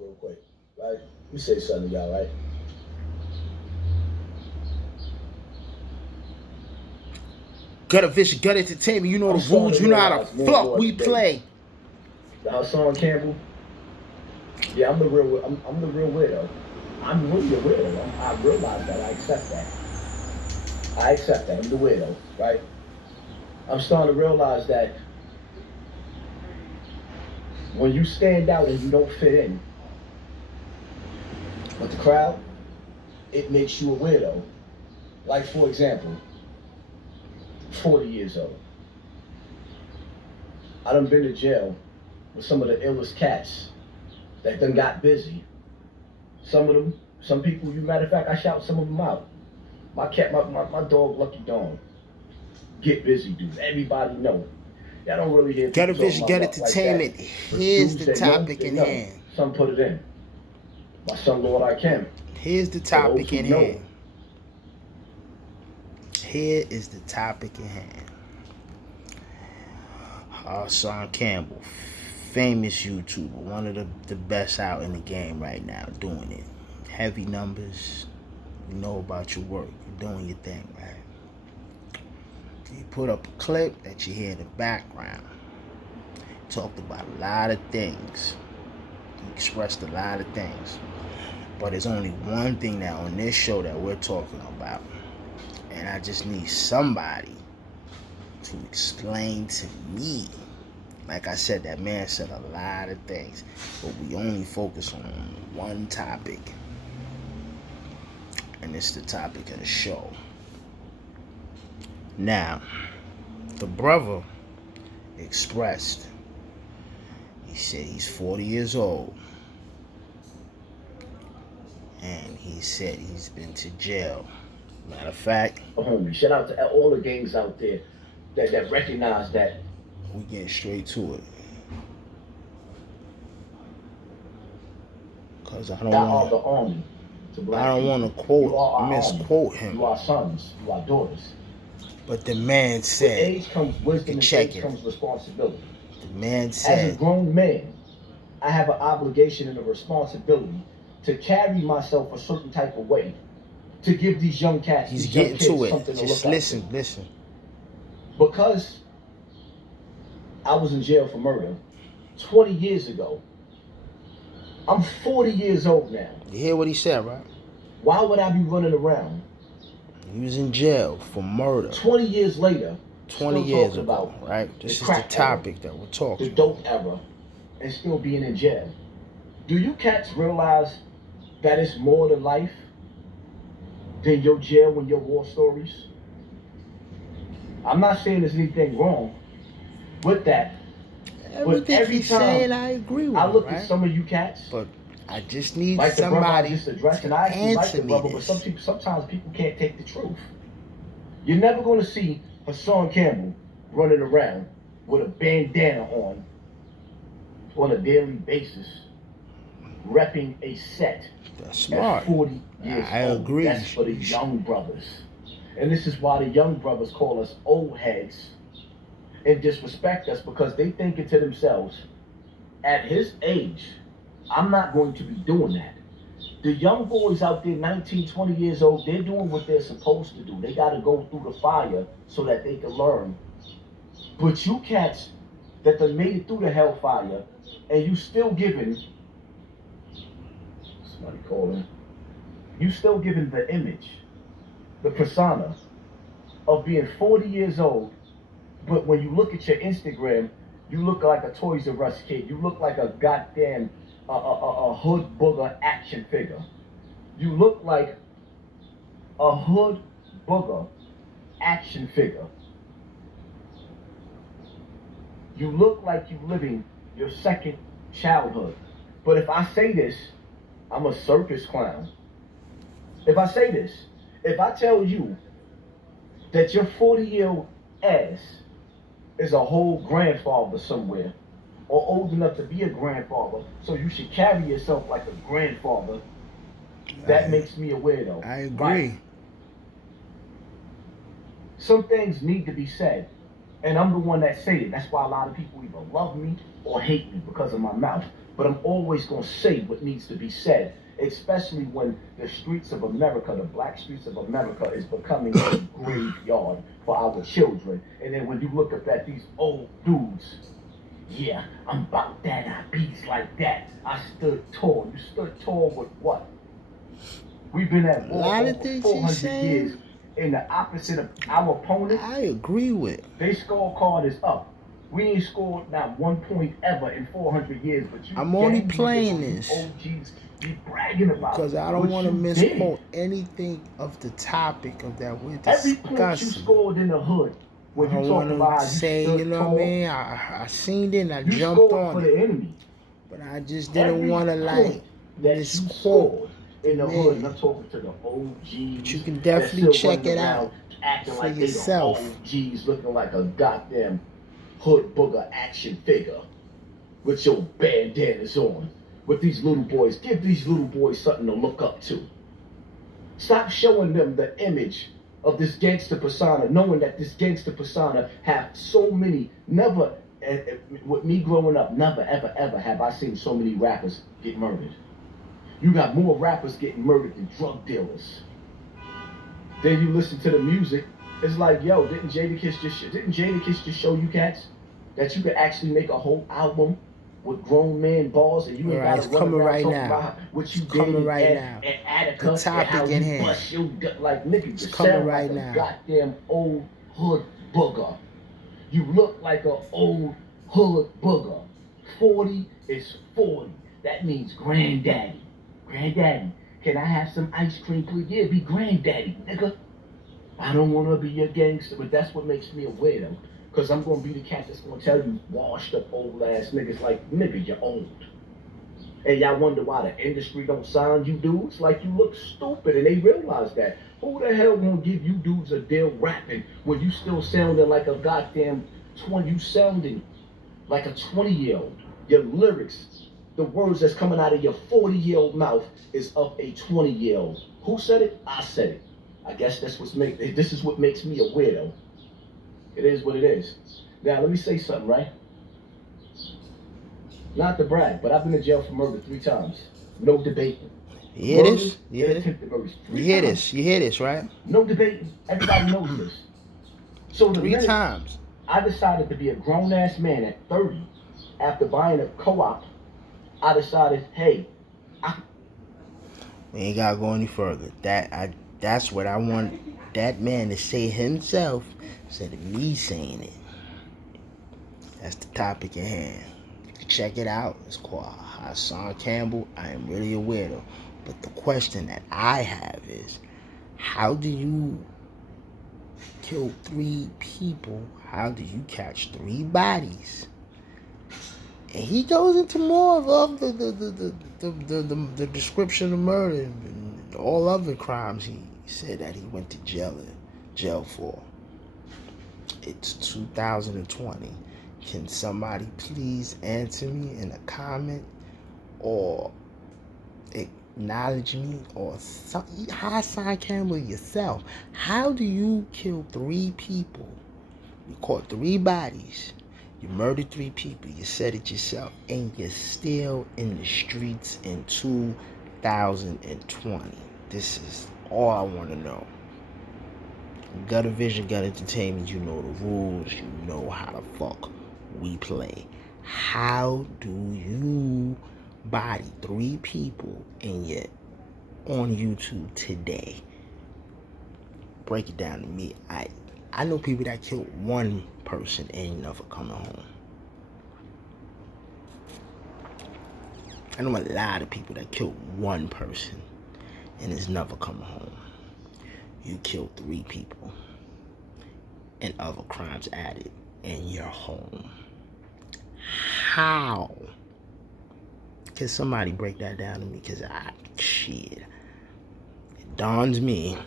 real quick, right? Let me say something to y'all, right? Gut a vision, gut entertainment. You know I'm the starting rules. to You know how the realize more and fuck more we today. play. The Hassan Campbell, yeah, I'm the real weirdo. I'm really a weirdo. I realize that. I accept that. I accept that. I'm the weirdo, right? I'm starting to realize that when you stand out and you don't fit in with the crowd, it makes you a weirdo. Like, for example, 40 years old. I done been to jail with some of the illest cats that done got busy. Some of them, some people, you matter of fact, I shout some of them out. My dog, Lucky Dawn, get busy, dude. Everybody know. Y'all don't really hear Gut a people talking vision, about gut rock like that. entertainment. But Here's dudes the that know, topic they in know. hand. Some put it in. My son, Lord, I can. Here's the For those topic who in know, hand. Here is the topic in hand. Hassan Campbell, famous YouTuber, one of the best out in the game right now, doing it. Heavy numbers. You know about your work. You're doing your thing, right? He put up a clip that you hear in the background. Talked about a lot of things. He expressed a lot of things. But there's only one thing now on this show that we're talking about. And I just need somebody to explain to me. Like I said, that man said a lot of things, but we only focus on one topic, and it's the topic of the show. Now, the brother expressed, he said he's 40 years old, and he said he's been to jail. Matter of fact, homie, shout out to all the gangs out there that recognize that. we get straight to it. Cause I don't Y'all are the want army to to. black I don't people. want to You quote are our army. misquote him. You are sons. You are daughters. But the man With said, age comes you wisdom, can and check age it. comes responsibility. The man As a said, grown man, I have an obligation and a responsibility to carry myself a certain type of way to give these young cats, he's these young getting to kids, it. something to Just look listen, out listen. for. Because I was in jail for murder 20 years ago. I'm 40 years old now. You hear what he said, right? Why would I be running around He was in jail for murder 20 years later, 20 still years talking ago, about right? the This is the crack era, topic that we're the talking dope about. era, and still being in jail? Do you cats realize that it's more to life than your jail and your war stories? I'm not saying there's anything wrong with that, but Everything every he's time saying, I agree with I him, look at right? some of you cats, But I just need like the brother I somebody just addressed, and to I actually like answer the me brother, but this. sometimes people can't take the truth. You're never going to see Hassan Campbell running around with a bandana on a daily basis, repping a set That's smart. at 40 years I old. agree. That's for the young brothers. And this is why the young brothers call us old heads and disrespect us, because they thinking to themselves, at his age, I'm not going to be doing that. The young boys out there, 19, 20 years old, they're doing what they're supposed to do. They got to go through the fire so that they can learn. But you cats that done made it through the hellfire, and you still giving, somebody calling, you still giving the image, the persona of being 40 years old, but when you look at your Instagram, you look like a Toys R Us kid. You look like a goddamn a hood booger action figure. You look like a hood booger action figure. You look like you're living your second childhood. But if I say this, I'm a circus clown. If I say this, if I tell you that your 40-year-old ass is a whole grandfather somewhere, or old enough to be a grandfather, so you should carry yourself like a grandfather, that makes me a weirdo. I agree. Right. Some things need to be said, and I'm the one that say it. That's why a lot of people either love me or hate me because of my mouth. but I'm always going to say what needs to be said, especially when the streets of America, the black streets of America, is becoming a graveyard for our children. And then when you look up at these old dudes, yeah, I'm about that, I beats like that. I stood tall. You stood tall with what? We've been at A war lot of over things he's 400 years. saying, And the opposite of our opponent, I agree with. their scorecard is up. We ain't scored not 1 point ever in 400 years, but you I'm only gang playing leaders, this you OGs, be bragging about because I don't what want to you misquote did. anything of the topic of that we're Every point you discussing. scored in the hood, I when you don't talk want about to how you say, you stood know what I tall, mean? I seen it and I you jumped scored on for it. the enemy. But I just didn't Every want to point that you misquote scored the in the hood, and man. I'm talking to the But you OGs can that's definitely still check running it around out acting for like they the yourself. OGs, looking like a goddamn hood booger action figure with your bandanas on. With these little boys, give these little boys something to look up to. Stop showing them the image of this gangster persona, knowing that this gangster persona have so many, never, with me growing up, never, ever, ever have I seen so many rappers get murdered. You got more rappers getting murdered than drug dealers. Then you listen to the music, it's like, yo, didn't Jadakiss just show you cats that you could actually make a whole album with grown man balls, and you ain't Alright, gotta it's run coming around right talking now. about what you It's did coming in right now. Attica The and how topic in you hand. bust your gut. Like, nigga, It's you coming sound right like a now. goddamn old hood booger. You look like an old hood booger. 40 is 40. That means granddaddy. Granddaddy, can I have some ice cream, please? Yeah, be granddaddy, nigga. I don't want to be a gangster, but that's what makes me a weirdo. Because I'm going to be the cat that's going to tell you washed up old ass niggas like, nigga, you're old. And y'all wonder why the industry don't sign you dudes? Like, you look stupid, and they realize that. Who the hell gonna give you dudes a deal rapping when you still sounding like a goddamn 20, you sounding like a 20-year-old. Your lyrics, the words that's coming out of your 40-year-old mouth is of a 20-year-old. Who said it? I said it. I guess this is what makes me a weirdo. It is what it is. Now, let me say something, right? Not to brag, but I've been to jail for murder 3 times. No debating. You hear this? Murders You hear and this? attempted murders. You 3 hear times. this? You hear this, right? No debating. Everybody knows this. So the 3 minute times. I decided to be a grown-ass man at 30, after buying a co-op, I decided, hey, We ain't gotta go any further. That's what I want that man to say himself instead of me saying it. That's the topic at hand. You can check it out. It's called Hassan Campbell. I am really a weirdo. But the question that I have is, how do you kill 3 people? How do you catch 3 bodies? And he goes into more of the description of murder and all other crimes he said that he went to jail for. It's 2020. Can somebody please answer me in a comment or acknowledge me or Hassan Campbell yourself? How do you kill 3 people? You caught 3 bodies. You murdered 3 people. You said it yourself. And you're still in the streets in 2020. This is all I want to know. Gutter Vision, Gut Entertainment, you know the rules. You know how the fuck we play. How do you body 3 people and yet on YouTube today? Break it down to me. I know people that killed 1 person and never coming home. I know a lot of people that killed 1 person and is never coming home. You killed 3 people and other crimes added and you're home. How? Can somebody break that down to me? Because shit, it dawns me